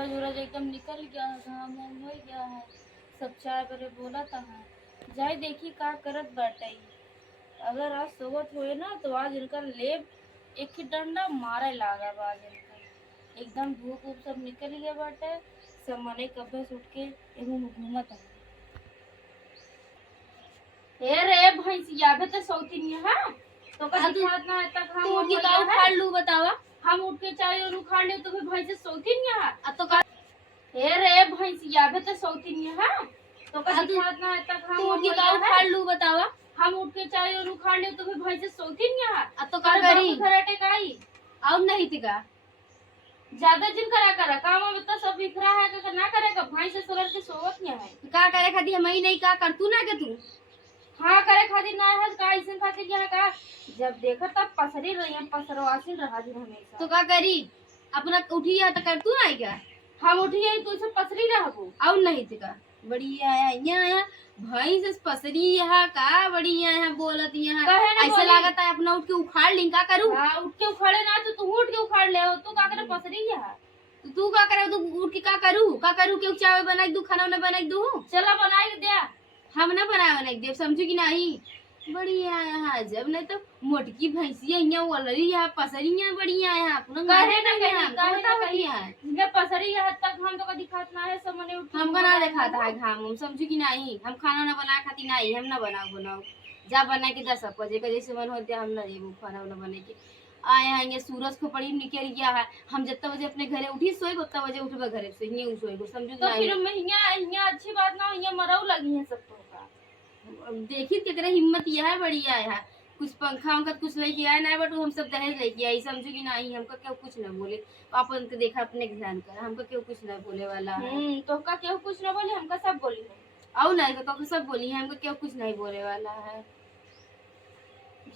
सूरज उरज एकदम निकल गया है, घाम वाम हो गया है। सब चाय बरे बोला था जाए देखी का करत बाटे। अगर आज सोवत हुए ना तो आज इनका लेब एक ही डंडा मारे लागा बा। आज इनका एकदम धूप वूप सब निकल गया बाटे। सब मने कब्बे से उठ के एगो घूमत है। हे रे भैंसिया बे तो सौती नहीं है तो का दिखात ना है तक हम तू उठ के का उखाड़ लू बतावा। हम उठ के चाय और उखाड़ ले तो फिर भैंस सौती नहीं है अब तो का। हे रे भैंसिया बे तो सौती नहीं है तो का दिखात ना है तक हम तू उठ के का उखाड़ लू बतावा। हम उठ के चाय और उखाड़ ले तो फिर भैंस सौती नहीं है अब तो का करी खराटे काई और नहीं तिका ज्यादा जिन करा काम में तो सब बिखरा है का ना करेगा भैंस से सोलर के सोवत नहीं है का करे खाती हम ही नहीं का कर तू ना के तू हाँ करे खातिर ना है का ऐसे खातिर क्या का जब देखो तब पसरी रही है पसरवासी रहा दिन हमेशा तो का करी अपना उठी है तो कर तू ना क्या हम उठी है तो इसे पसरी रहबो और नहीं तिका बड़ी आया यहाँ भाई से पसरी यहाँ का बड़ी यहाँ बोलत यहाँ ऐसा लागत है अपना उठ के उखाड़ ली का करूँ। हाँ उठ के उखाड़े ना तो तू उठ के उखाड़ ले हो तू का करे पसरी यहाँ तो तू का करे तू उठ के का करूँ के चावल बना दूँ खाना ना बना दूँ चला बना के दे हम ना बना दे समझू की नहीं बढ़िया यहाँ जब नहीं तो मोटकी भैंसिया यहाँ वलरी यहाँ पसरिया बढ़िया यहाँ अपना कहे ना कहीं पसरी यहाँ तक हम तो कभी खात ना है सब मने उठ हमका ना दिखाता है घाम हम समझू की नहीं हम खाना ना बना खाती नहीं हम ना बनाओ जा बना के 10 बजे का जैसे मन होते हम ना देबू खाना ना बने के आए हैं ये सूरज को बड़ी निकल गया है हम जितना बजे अपने घरे उठी सोए उतना बजे उठबे घरे से ये सोएगो समझू तो फिर मैं यहाँ अच्छी बात ना यहाँ मराऊ लगी है सब का देखी केकरे हिम्मत यह है बढ़िया है कुछ पंखा उनका कुछ लेके आए ना बट हम सब दहेज लेके आई समझू की नहीं हमका क्यों कुछ ना बोले अपन तो देखा अपने ध्यान कर हमका क्यों कुछ ना बोले वाला है तो का क्यों कुछ ना बोले हमका सब बोली है और नहीं तो सब बोली है हमका क्यों कुछ नहीं बोले वाला है।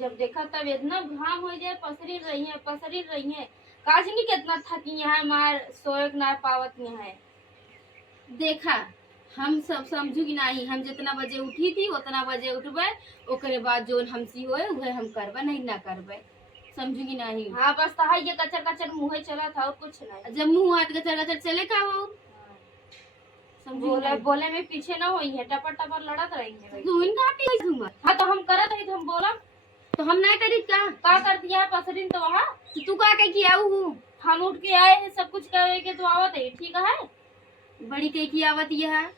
जब देखा तब इतना घाम हो जाए पसरी रही है काज नहीं कितना थकी है मार सोएक ना पावत नहीं है। देखा हम सब समझू की नहीं हम जितना बजे उठी थी उतना बजे उठबे ओकरे बाद जो हमसी होए वह हम करबे नहीं ना करबे समझू की नहीं। हाँ बस तो ये कचर कचर मुँह चला था और कुछ नहीं जब मुँह हाथ कचर कचर चले का वो बोले में पीछे ना हुई है टपर टपर लड़त रही है तू इनका घूमा। हाँ तो हम करत रही तो हम बोला तो हम ना करी का कर दिया है पसरिन तो वहाँ तो तू का किया हम उठ के आए हैं सब कुछ करे के तो आवत है ठीक है बड़ी कई की आवत यह है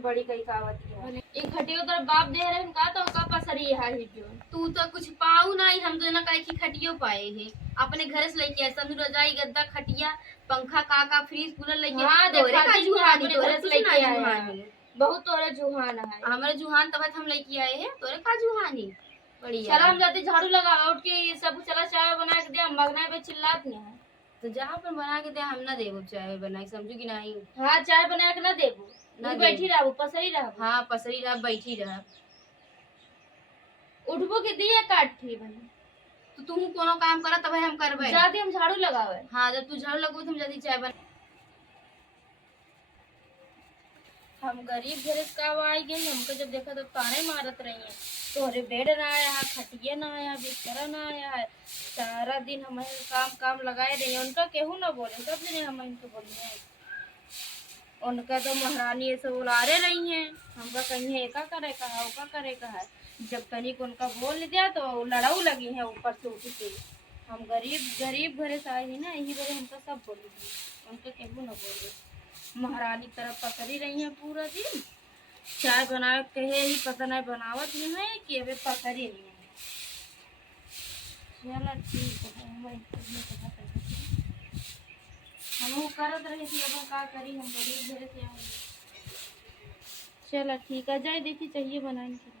बड़ी कई का आवत है एक खटियो उधर बाप दे रहे का तो का पसरी है ही क्यों तू तो कुछ पाऊ नहीं हम तो ना कई की खटियो पाए हैं अपने घर से लेके आए समझ रजाई गद्दा खटिया पंखा का फ्रीज कूलर लेके हाँ तोरे का जुहानी तोरे से लेके आए बहुत तोरे जुहान है हमारे जुहान तब हम लेके आए हैं तोरे का जुहानी बढ़िया। चला हम जाते झाड़ू लगा उठ के ये सब चला चाय बना के दे मगना पे चिल्लात नहीं है तो जहाँ पर बना के दे हम ना देबो चाय बना के समझू की नहीं। हाँ चाय बना के ना देबो ना बैठी रहबो पसरी रहबो। हाँ पसरी रह बैठी रह उठबो के दिए काट थी बनी तो तुम कोनो काम करा तब हम करबे जाते हम झाड़ू लगावे। हाँ जब तू झाड़ू लगबो हम जल्दी चाय बना हम गरीब घरे का आई गई हमको जब देखा तब ताने मारत रही है तोरे बेड ना आया है खटिया ना आया बिस्तर ना आया है सारा दिन हमारे काम लगाए रही उनका केहू ना बोले सब दिन हम इनको बोलिए उनका तो महारानी ऐसे बुलारे रही हैं हमका कहीं एका करे कहा ओका करे कहा जब तनिक उनका बोल दिया तो लड़ाऊ लगी है ऊपर से उठ के हम गरीब घरे से आए हैं ना यही बारे हमको सब बोली उनके केहू ना बोले महारानी तरफ पकड़ी रही है पूरा दिन चाय बना कहे ही पता नहीं बनावत नहीं है कि अबे पकड़ी नहीं है। चलो ठीक है हम करत रही थी अब का करी हम गरीब घरे से आए। चलो ठीक है जाए देखी चाहिए बनाने के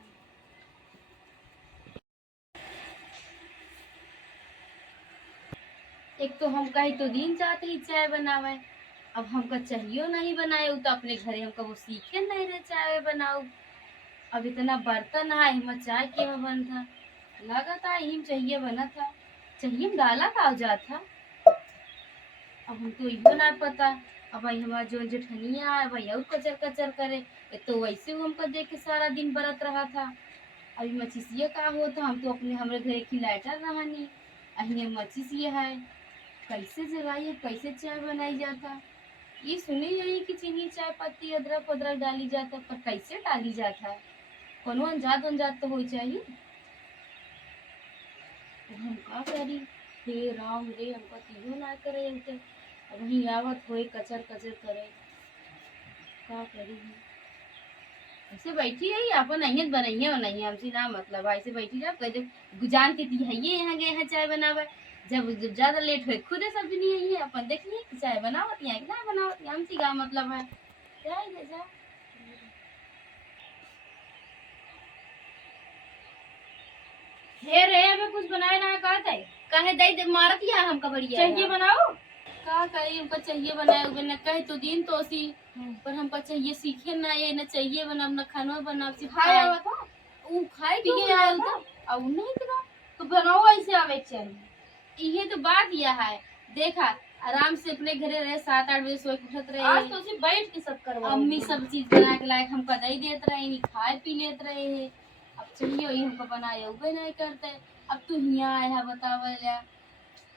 एक तो हम कहीं तो दिन चाहते ही चाय बनावे अब हमका चाहिए नहीं बनाए तो अपने घरे हमका वो सीखे नहीं रहे चाय बनाऊ अब इतना बर्तन है हम चाय के में बन था लगा था हिम चाहिए बना था चाहिए डाला का जात था अब हमको इहो ना पता अब भाई हमारा जो जेठनिया है भाई और कचर कचर करे तो वैसे हमको देख के सारा दिन बरत रहा था अभी मछिसिया का हो तो हम तो अपने हमारे घरे खिलाटा रहानी अहिए मछिस ये है कैसे जगाइए कैसे चाय बनाई जाता ये सुनी यही कि चीनी चाय पत्ती अदरक वदरक डाली जाता है, पर कैसे डाली जाता है? कोनो अनजात तो हो चाहिए। अब हम का करी? हे राम रे, हमका तीनों ना करे हमके। अब वही आवत होए कचर कचर करे, का करी हम? ऐसे बैठी है अपन अहियत बनइए और नहीं हमसे ना मतलब ऐसे बैठी जा कह दे जान के ती है ये यहाँ गए हैं चाय बनावे। जब जब ज्यादा लेट हुए खुद सब नहीं है अपन देखिए कि चाय बनावत यहाँ कि ना बनावत हमसे का मतलब है। जाए जा जा। हे रे अबे कुछ बनाए ना का है काहे दई मारत या हमका बढ़िया चाहिए बनाओ। का कही हमका चाहिए बनाए उबे न कहे तो दिन तो सी पर हमका चाहिए सीखे ना ये न चाहिए बनाब न खाना बनाब सिर्फ खाए आवा था ऊ खाए पिए पिए आया आया था था और नहीं तो तो बनाओ ऐसे आवे के चाहिए। ये तो बात यह है देखा आराम से अपने घरे रहे 7-8 बजे सोए के उठत आज रहे तो सिर्फ बैठ के सब करवा अम्मी सब चीज बना के लायक हमका दही देत रहे नहीं खाए पी लेत रहे है। अब चाहिए वही हमको बनाए उबे नहीं करते। अब तू हिया आया है बतावला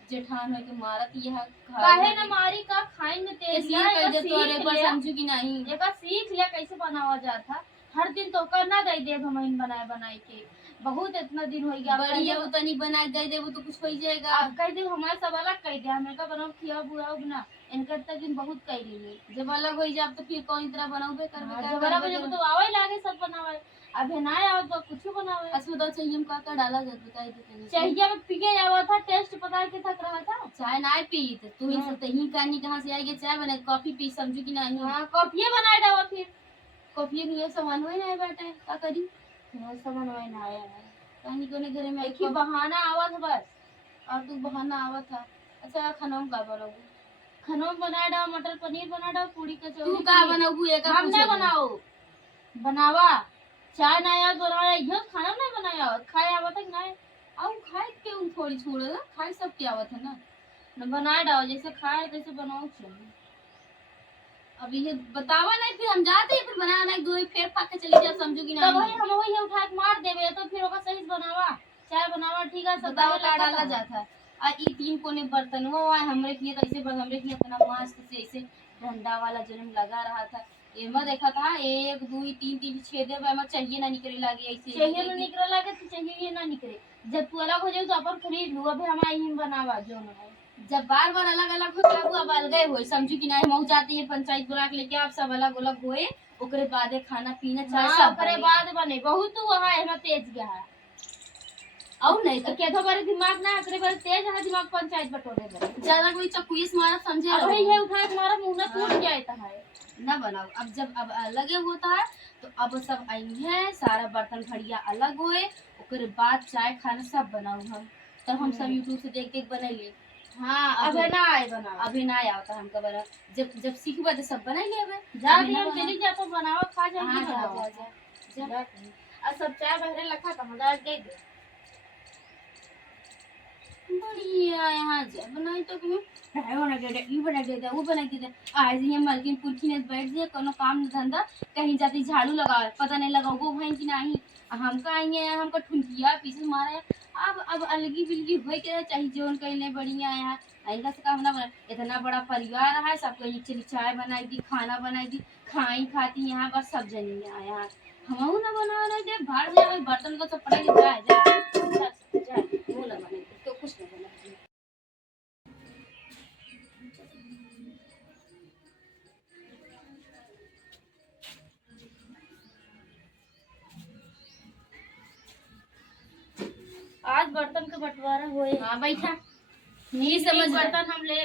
जेठान है के मारत यह काहे न मारी का खाएंगे तेज इसलिए कह दे तोरे पर समझू कि नहीं एका सीख लिया कैसे बनावा जाता। हर दिन तो करना दे दे हम बनाए बनाए के बहुत इतना दिन हो गया बढ़िया उतनी बना दे देबो तो कुछ हो जाएगा। अब कह दे हमारे सब अलग कह दे हमें का बनाओ खिया बुआओ ना इनका तक दिन बहुत कह ली जब अलग हो जाब तो फिर कौन तरह बनाओगे करबे जब बराबर जब तो आवे लागे सब बनावे अब है ना आओ तो कुछ बनावे। अच्छा बताओ चाहिए हम का डाला जाए बता दे चाहिए अब पिए आवा था टेस्ट पता के थक रहा था चाय ना पी तो तू ही सब ही कहानी कहां से आएगी चाय बने कॉफी पी समझू कि नहीं। हां कॉफी बनाए डावा फिर कॉफी के लिए सामान होए ना बेटा का करी सब बनवाए ना आया है कहानी कोने घरे में एक ही बहाना आवा था बस और तू बहाना आवा था। अच्छा खाना का बनाओगे खाना बनाए डावा मटर पनीर बना डावा पूरी कचौड़ी तू का बनाओगे एक हम ना बनाओ बनावा चाय ना आया तो आया यो खाना नहीं बनाया खाए आवा तक ना आओ खाए के उन थोड़ी छोड़ दे खाए सब क्या आवत है ना न बनाए डाओ जैसे खाए तैसे बनाओ चाहिए। अब ये बतावा नहीं फिर हम जाते हैं फिर बनाना नहीं दो फेर फाक के चली जा समझू कि तब नहीं वही हम वही उठा के मार देबे तो फिर ओका सही से बनावा चाय बनावा ठीक है सब बतावा का डाला जाता है। आ ई तीन कोने बर्तन वो आए हमरे लिए तो ऐसे हमरे लिए इतना मस्त से ऐसे डंडा वाला जन्म लगा रहा था एमा देखा था 1 2 3 3 छेदे में चाहिए ना निकले लागे ऐसे चाहिए ना निकले लागे तो चाहिए ये ना निकले जब तू अलग हो जाए तो अपन खरीद लू अभी हम आई बनावा जो ना जब बार बार अलग अलग हो जाबू अब अलगे होए समझू कि नहीं मऊ जाती है पंचायत बुला के लेके आप सब अलग अलग होए ओकरे बाद खाना पीना चाय सब ओकरे बाद बने बहुत तू वहां है तेज गया है और नहीं तो केथो बारे दिमाग ना ओकरे बारे तेज है दिमाग पंचायत बटोरे बारे ज्यादा कोई चक्कू से मारा समझे अब वही है उठा के मारा मुंह ना टूट जाए ता है ना बनाओ। अब जब अब अलग होता है तो अब सब आई है सारा बर्तन भड़िया अलग होए ओकरे बाद चाय खाना सब बनाऊ हम तब हम सब यूट्यूब से देख देख बनैले। हाँ अब ना आए बना अभी ना आता हमका बना जब जब सीखबा तो सब बना लेबे जा भी हम चली जा तो बनावा खा जाएंगे जा बनावा जा जा अब सब चाय बहरे लखा तो मजा दे दे बढ़िया यहाँ जा बनाई तो तुम्हें बना दे ये बना दे वो बना दे आज ये मलकिन पुरखी ने बैठ जाए कोनो काम धंधा कहीं जाती झाड़ू लगावे पता नहीं लगाओ भाई कि नहीं हमका आएंगे हमका ठुनकिया पीछे मारे अब अलगी बिलगी होए के चाहिए जोन कहले बढ़िया यहाँ आएगा से काम ना बना इतना बड़ा परिवार है सबको चली चाय बनाई दी खाना बनाई दी खाई खाती यहाँ बस सब जनी यहाँ हम ना बना नहीं दे बाहर जाए बर्तन को सब पड़ा जाए जाए वो ना बने तो कुछ नहीं बना आज बर्तन का बंटवारा होए हाँ बैठा नहीं समझ बर्तन हम ले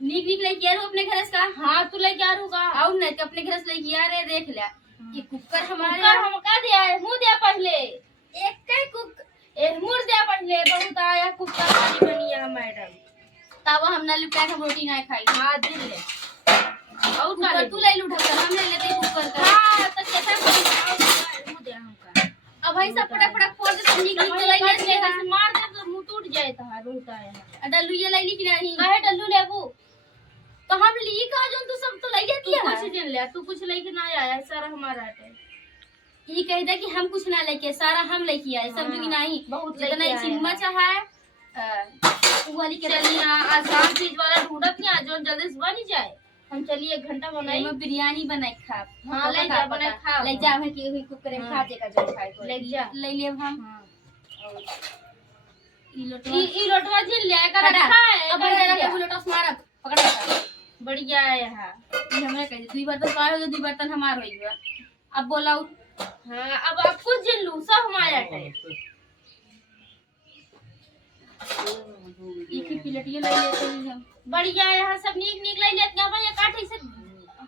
नीक नीक लेके आ अपने घर से का हाँ तू लेके आ रूगा आओ नहीं तो अपने घर से लेके आ रे देख ले ये कुकर हमारे कुकर हम का दिया है मुंह दिया पहले एक कई कुक एक मुंह दिया पहले बहुत आया कुकर वाली बनी है मैडम तब हम ना लुटा के रोटी ना खाई हाँ दिल ले और का कुकर तू ले लूटा कर हम ले लेते कुकर का हाँ तो कैसा मुंह दिया हमका अब भाई सब फटाफट फटाफट फोड़ दे तो नीक नीक ले ले मार दे तो मुंह टूट जाए तो बहुत आया डल्लू ये ले ली कि नहीं काहे डल्लू लेबू तो हम ली का जो तू सब तो ले दिया कुछ दिन ले तू कुछ लेके ना आया सारा हमारा है ये कह दे कि हम कुछ ना लेके सारा हम लेके आए समझ कि नहीं बहुत जितना ही चम्मच है वाली के लिए आसान चीज वाला ढूंढत नहीं आज जो जल्दी से बन जाए हम चलिए 1 घंटा बनाई। एमे बिरयानी बनाई खा। हाँ ले जा बना खा। ले जा है कि हुई कुकरे में खा जे का जो खाए को ले जा ले ले हम। हाँ। ई लोटवा ई लोटवा झिल लिया कर हटा। अच्छा है। अब बड़ा के लोटवा मार पकड़ पकड़। बढ़िया है यहाँ। ई हमरा कह दुई बर्तन पाए हो, दुई बर्तन हमार होई बा। अब बोलाऊ। हाँ अब आपको झिल लूं सब हमारा है। एक ही प्लेटियो ले लेते हैं हम। बढ़िया है यहाँ सब नीक नीक ले लेत यहाँ पर ये काठी से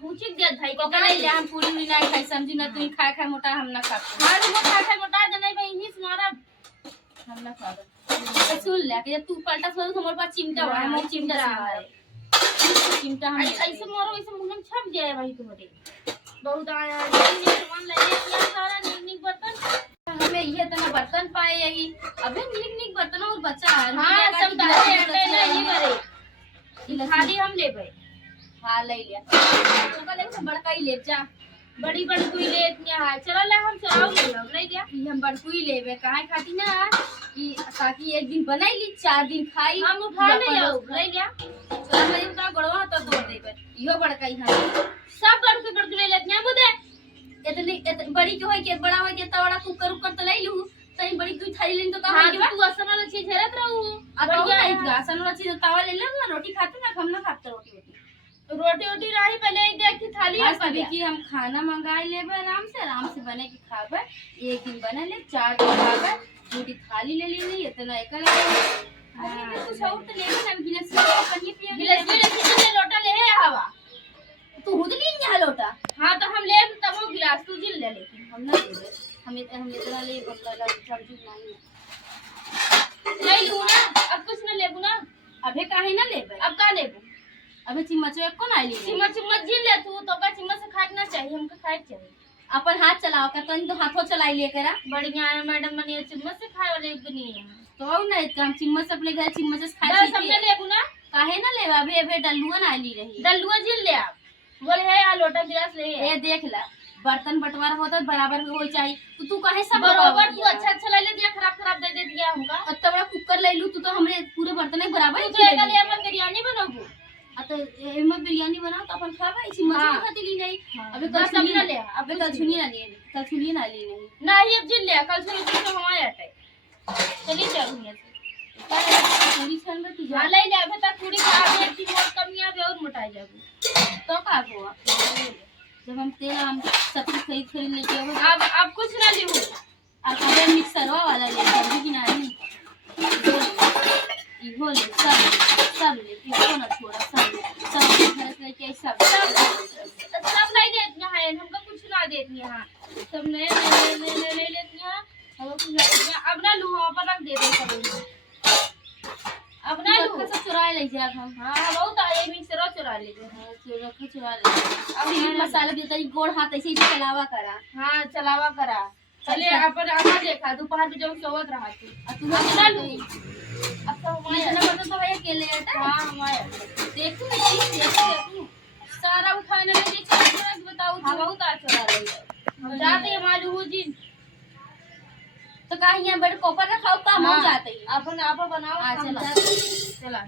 हुचिक दे थाई को कोका ले हम पूरी नहीं नहीं खाई समझी ना तू खा खा मोटा हम ना खाते। हां वो खा मोटा जने भाई इन्हीं सुनारा हम ना खाते। सुन ले कि तू पलटा सो हमर पास चिमटा है, हम चिमटा रहा है। चिमटा हम ऐसे मोरो ऐसे मुंह में छप जाए भाई तुम्हारे। बहुत आया नीक सामान ले लिया सारा नीक नीक बर्तन। हमें ये तना बर्तन पाए यही। अबे नीक नीक बर्तन और बच्चा है। हां सब डाले अटे नहीं करे। खाली हम लेबै। हां ले लिया। तो का लेके बड़का ही ले जा। बड़ी बड़ी कोई लेत यहाँ चलो ले हम चलाओ ले हम नहीं दिया। ई हम बड़कुई लेबे काहे खाती ना कि ताकि एक दिन बनाई ली 4 दिन खाई। हम उठा ले आओ ले लिया। चल ले का गड़वा तो तोड़ देबे। इहो बड़का ही है। सब बड़के ले लेत यहाँ बुदे। इतनी बड़ी के होय के बड़ा होय के त बड़ा कुकर उकर त ले लू। तई बड़ी तू थाली लेन तो का हां होय के तू असन वाला चीज हेरत रहू। बढ़िया है गासन वाला चीज तावा ले ले ना रोटी खाते ना हम ना खाते रोटी रोटी रोटी रही पहले एक देख की थाली है अभी कि हम खाना मंगाई लेबे आराम से बने के खाबे। एक दिन बना ले 4 दिन खाबे। रोटी थाली ले ली इतना एक ले। हां कुछ और तो लेबे ना गिलास पानी पिए गिलास ले लोटा ले हवा। तू खुद ली ना लोटा। हां तो हम ले तब वो गिलास तू जिल ले लेकिन हम ना लेबे। हम इतना ले बदला सब्जी नहीं ले लूं ना अब कुछ ना लेबू ना। अबे काहे ना लेबे। अब का लेबू अबे चिम्मच एक को ना ली। चिम्मच जिल ले तू तो का चिम्मच से खाना चाहिए हमको खाए चाहिए। अपन हाथ चलाओ का तन तो हाथों चलाई लेकर बढ़िया है मैडम मने चिम्मच से खाए वाले एक नहीं है। तो और ना हम चिम्मच से अपने घर चिम्मच से खाए बस हमने लेबू ना काहे ना लेबा। अबे डल्लुआ ना ली रही। डल्लुआ जिल ले आप बोले है या लोटा गिलास ले ए देख ला बर्तन बंटवारा होता बराबर हो चाहिए। तू काहे सब बराबर तू अच्छा ले ले दिया खराब दे दिया हमका। इतना बड़ा कुकर ले लू तू तो हमरे पूरे बर्तन बराबर तू तो ले अपन बिरयानी बनाबू। तो एमे बिरयानी बनाओ तो अपन खाबे चिम्मच में खाती ली नहीं। अबे कल सुनी ना ले। अबे कल सुनी ना ले कल सुनी ना ली नहीं ना ये अब जिल ले कल सुनी तो हमारे आटे चलिए चल यहाँ से पूरी छन में तू हां ले ले अबे तक पूरी खा ले इतनी बहुत कमियां भी और मोटा जाबू तो का हुआ जब हम तेल हम सब कुछ खरीद लेके अब कुछ ना लियो। अब अबे मिक्सर वाला ले सब्जी की नहीं इहो ले सब ले इसको ना छोड़ा सब घर से के सब नहीं देती है हमको कुछ ना देती है। हां सब ले लेती है हम कुछ ना देती है। अब ना लू हम अपन रख दे दे सब अब ना लू सब चुरा ले जा हम। हां बहुत आए मिक्सर चुरा ले चुरा ले अब मसाला भी तरी गोड़ हाथ ऐसे ही चलावा करा। हां चलावा करा चले अपन आमा देखा दोपहर में जब सोवत रहा तू ना लू अब तो हमारे ना बता तो भाई अकेले आता। हां हमारे देखू देखू सारा उठाने में देख तुरंत बताओ हां बहुत अच्छा रहा है जाते हमारे वो दिन तो कहीं यहाँ बड़े कोपर रखाओ काम हो जाते अपन आप बनाओ चला चला।